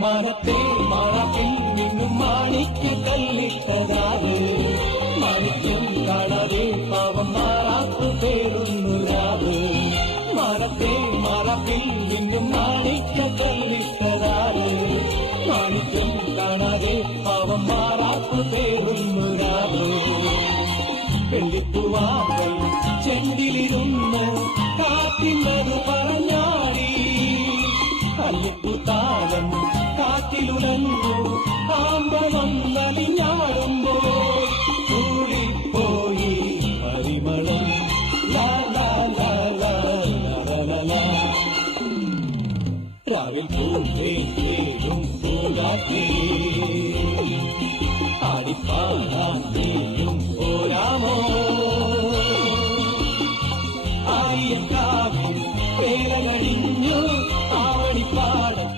മരത്തെ മറക്കിൽ നിന്നും മാണിക്ക് കല്ലിട്ടതാവ് മാണിക്യം കാണാതെ പാവം മാറാത്തു പേരുന്നു രാവ് മരത്തെ മറക്കിൽ നിന്നും മാണിക്ക കല്ലിട്ടതാവ് മാണിക്യം കാണാതെ പാവം മാറാത്തു പേരുന്നു രാവ് വെള്ളിപ്പൂവാകൾ ചെണ്ടിലിരുന്ന് കാറ്റിന്നത് പറഞ്ഞാടി കല്ലിപ്പൂത്താലം കാറ്റിലുടന്നു ആമ്പവന്നലിഞ്ഞാടുമ്പോൾ കൂടിപ്പോയി പരിമളം രാവിൽ പൂന്തേനും പൂങ്കാറ്റേ ആടിപ്പാടാൻ